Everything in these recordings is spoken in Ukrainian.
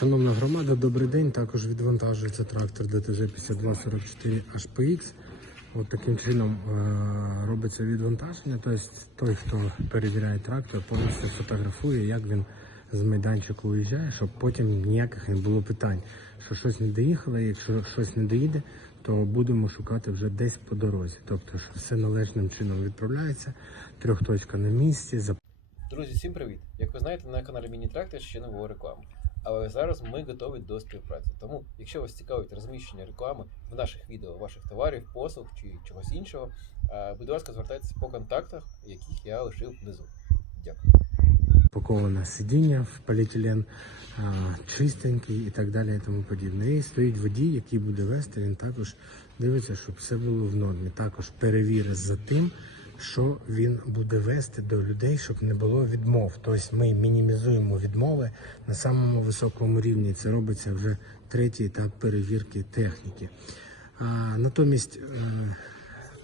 Шановна громада, добрий день. Також відвантажується трактор ДТЗ 5244 HPX. От таким чином е, робиться відвантаження. Тобто той, хто перевіряє трактор, повністю фотографує, як він з майданчику уїжджає, щоб потім ніяких не було питань, що щось не доїхало, якщо щось не доїде, то будемо шукати вже десь по дорозі. Тобто, що все належним чином відправляється, трьохточка на місці, Друзі, всім привіт! Як ви знаєте, на каналі Міні Трактор ще не було реклами. Але зараз ми готові до співпраці. Тому, якщо вас цікавить розміщення реклами в наших відео, ваших товарів, послуг чи чогось іншого, е, будь ласка, звертайтеся по контактах, яких я лишив внизу. Дякую. упаковане сидіння в поліетилен, а, чистенький і так далі, і тому подібне. І стоїть водій, який буде вести, він також дивиться, щоб все було в нормі. Також перевірить за тим, що він буде вести до людей, щоб не було відмов. Тобто ми мінімізуємо відмови на самому високому рівні. Це робиться вже третій етап перевірки техніки. А, натомість,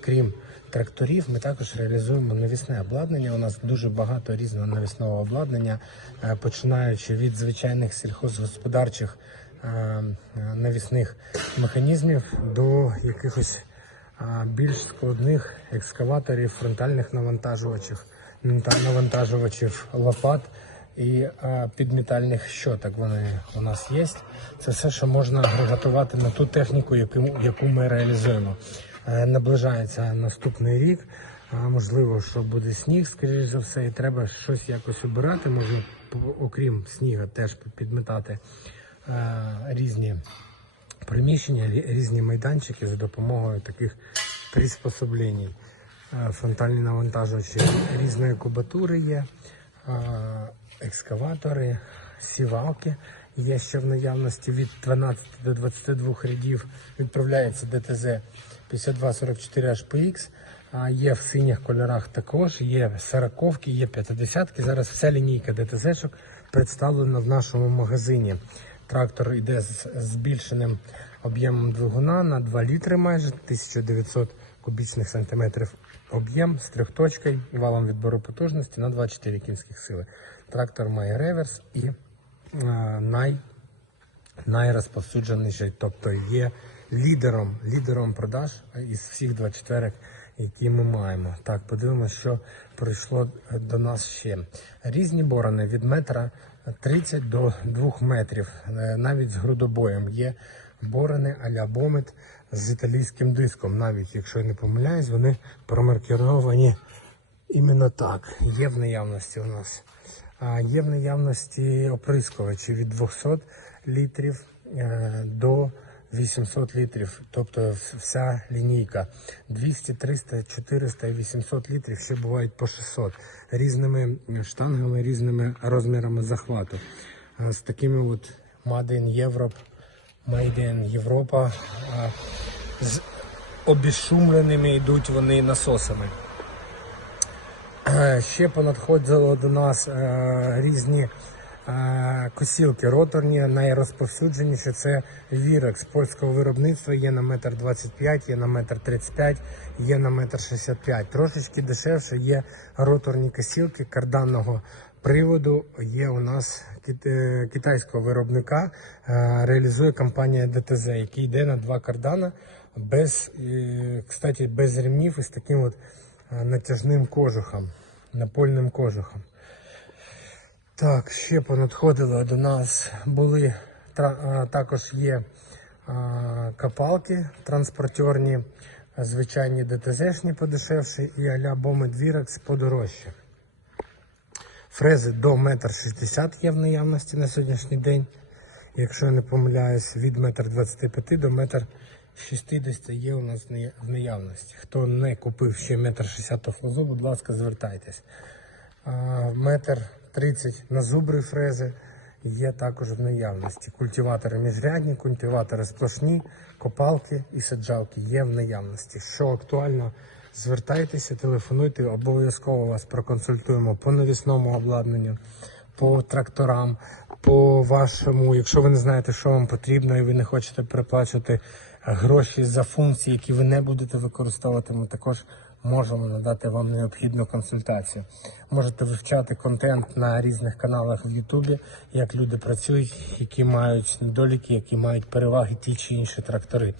крім тракторів, ми також реалізуємо навісне обладнання. У нас дуже багато різного навісного обладнання, е, починаючи від звичайних сільхозгосподарчих е, навісних механізмів до якихось більш складних екскаваторів, фронтальних навантажувачів, навантажувачів лопат і підмітальних щоток. Вони у нас є. Це все, що можна агрегатувати на ту техніку, яку, яку ми реалізуємо. Е, Наближається наступний рік. Можливо, що буде сніг, скоріш за все, і треба щось якось обирати. Можна, окрім сніга, теж підмітати е, різні приміщення, різні майданчики за допомогою таких приспособлень. Е, Фронтальні навантажувачі різної кубатури є, е, екскаватори, сівалки є ще в наявності від 12 до 22 рядів. Відправляється ДТЗ 5244 HPX. А Є в синіх кольорах також, є сороковки, є 50-ки. Зараз вся лінійка ДТЗ-шок представлена в нашому магазині. Трактор йде з збільшеним об'ємом двигуна на 2 літри майже 1900 кубічних сантиметрів об'єм з трьохточкою і валом відбору потужності на 24 кінських сили. Трактор має реверс і е, най, найрозповсюдженіший, тобто є лідером, лідером продаж із всіх 24, які ми маємо. Так, подивимося, що прийшло до нас ще. Різні борони від метра 30 до 2 метрів, е, навіть з грудобоєм. Є борони а-ля бомет з італійським диском. Навіть якщо я не помиляюсь, вони промаркіровані іменно так. Є в наявності у нас. А є в наявності оприскувачі від 200 літрів е, до 800 літрів, тобто вся лінійка 200, 300, 400 і 800 літрів, ще бувають по 600 різними штангами, різними розмірами захвату. З такими от Made in Europe, Made in Європа, з обішумленими йдуть вони насосами. Ще понадходило до нас різні косілки роторні, найрозповсюдженіші це Вірекс польського виробництва. Є на метр 25, є на метр 35, є на метр 65. Трошечки дешевше є роторні косілки карданного приводу. Є у нас е, китайського виробника, е, реалізує компанія ДТЗ, який йде на два кардана без, е, кстати, без ремнів і з таким от натяжним кожухом, напольним кожухом. Так, ще понадходило до нас були також є а, копалки транспортерні, звичайні ДТЗшні подешевші і а-ля Бомедвірекс подорожче. Фрези до 1,60 м є в наявності на сьогоднішній день. Якщо я не помиляюсь, від 1,25 м до 1,60 м є у нас в наявності. Хто не купив ще 1,60 м флозу, будь ласка, звертайтесь. А, Метр 30 на зубри фрези є також в наявності. Культиватори міжрядні, культиватори сплошні, копалки і саджалки є в наявності. Що актуально, звертайтеся, телефонуйте, обов'язково вас проконсультуємо по навісному обладнанню, по тракторам, по вашому, якщо ви не знаєте, що вам потрібно, і ви не хочете переплачувати гроші за функції, які ви не будете використовувати, ми також можемо надати вам необхідну консультацію. Можете вивчати контент на різних каналах в Ютубі, як люди працюють, які мають недоліки, які мають переваги ті чи інші трактори.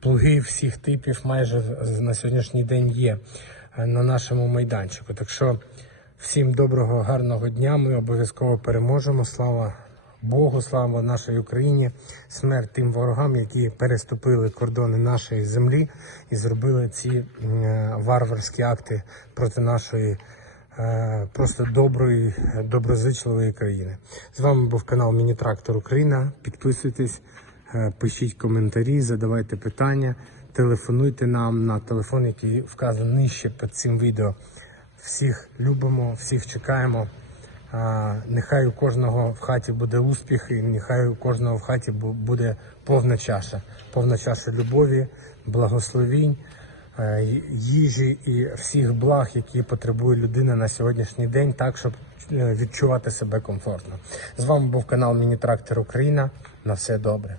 Плуги всіх типів майже на сьогоднішній день є е, на нашому майданчику. Так що всім доброго, гарного дня. Ми обов'язково переможемо. Слава Богу, слава нашій Україні, смерть тим ворогам, які переступили кордони нашої землі і зробили ці е, варварські акти проти нашої е, просто доброї, доброзичливої країни. З вами був канал Міні-Трактор Україна. Підписуйтесь, е, пишіть коментарі, задавайте питання, телефонуйте нам на телефон, який вказаний нижче під цим відео. Всіх любимо, всіх чекаємо. Нехай у кожного в хаті буде успіх, і нехай у кожного в хаті буде повна чаша, повна чаша любові, благословінь, е, їжі і всіх благ, які потребує людина на сьогоднішній день, так щоб е, відчувати себе комфортно. З вами був канал Мінітрактор Україна. На все добре.